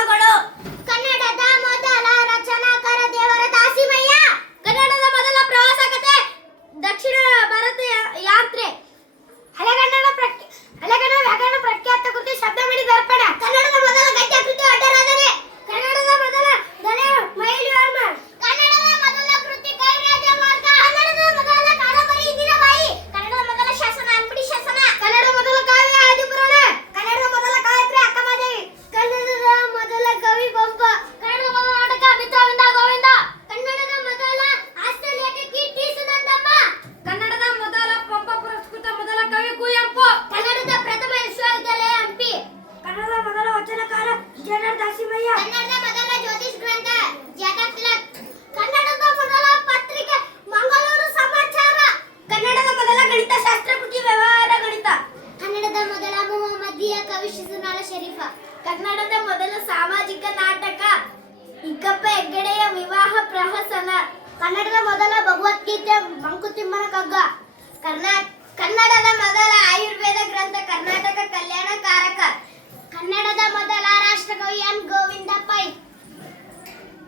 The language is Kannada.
ನಿಯಮಗಳು. ಕನ್ನಡದ ಮೊದಲ ರಚನಾಕಾರ ದೇವರ ದಾಸಿಮಯ್ಯ. ಕನ್ನಡದ ಮೊದಲ ಪ್ರವಾಸ ಕಥೆ ದಕ್ಷಿಣ ಭಾರತ ಯಾತ್ರೆ. ಹಳೆಗನ್ನಡ ವ್ಯಾಕರಣ ಪ್ರಖ್ಯಾತ ಕೃತಿ ಶಬ್ದಮಣಿ ದರ್ಪಣ. ಕನ್ನಡದ ಮೊದಲ ಗದ್ಯ ಕೃತಿ ಅಡ್ಡರಾದರೆ. ಕನ್ನಡದ ಮೊದಲ ದೊರೆ ಮೈಲಿವರ್ಮ. ಕನ್ನಡದ ಮೊದಲ ಕೃತಿ ಕೈರಾಜ ಮಾರ್ಗ. ಕನ್ನಡದ ಮೊದಲ ಕಾದಂಬರಿ ಇಂದಿರಾಬಾಯಿ. ಕನ್ನಡದ ಮೊದಲ ಶಾಸನ ಅನ್ಬಿಡಿ ಶಾಸನ. ಕನ್ನಡದ ಮೊದಲ ಕಾವ್ಯ ಆದಿಪುರಾಣ. ಕನ್ನಡದ ಮೊದಲ ಕಾವ್ಯತ್ರಿ ಅಕ್ಕಮಹಾದೇವಿ. ಕನ್ನಡದ ಮೊದಲ ಕವಿ ಪಂಪ. ಕನ್ನಡದ ಮೊದಲ ನಾಟಕ ಮಿತ್ರವಿಂದ ಗೋವಿಂದ. ಕನ್ನಡದ ಮೊದಲ ಹಾಸ್ಯ ಲೇಖಕಿ ಟಿ ಸುನಂದಮ್ಮ. ಕನ್ನಡದ ಮೊದಲ ಪಂಪ ಪುರಸ್ಕೃತ ಮೊದಲ ಕವಿ ಕುವೆಂಪು. ಕನ್ನಡದ ಪ್ರಥಮ ವಿಶ್ವವಿದ್ಯಾಲಯ ಹಂಪಿ. ಕನ್ನಡದ ಮೊದಲ ವಚನಕಾರ ಜೆ.ಆರ್. ದಾಸಿಮಯ್ಯ. ಕನ್ನಡದ ಮೊದಲ ಜ್ಯೋತಿಷ್ ಗ್ರಂಥ ಜಗತ್ ತಿಲಕ್. ಕನ್ನಡದ ಮೊದಲ ಪತ್ರಿಕೆ ಮಂಗಳೂರು ಸಮಾಚಾರ. ಕನ್ನಡದ ಮೊದಲ ಗಣಿತ ಶಾಸ್ತ್ರ ಕೃತಿ ವ್ಯವಹಾರ ಗಣಿತ. ಕನ್ನಡದ ಮೊದಲ ಮುಹಮ್ಮದಿಯ ಕವಿ ಶಿಶುನಾಳ ಶರೀಫ. ಕನ್ನಡದ ಮೊದಲ ಸಾಮಾಜಿಕ ನಾಟಕ ಇಕ್ಕಪ್ಪ ಹೆಗ್ಗಡೆಯ ವಿವಾಹ ಪ್ರಹಸನ. ಕನ್ನಡದ ಮೊದಲ ಭಗವದ್ಗೀತೆ ಮಂಕುತಿಮ್ಮನ ಕಗ್ಗ. ಕನ್ನಡದ ಮೊದಲ ಆಯುರ್ವೇದ ಗ್ರಂಥ ಕರ್ನಾಟಕ ಕಲ್ಯಾಣ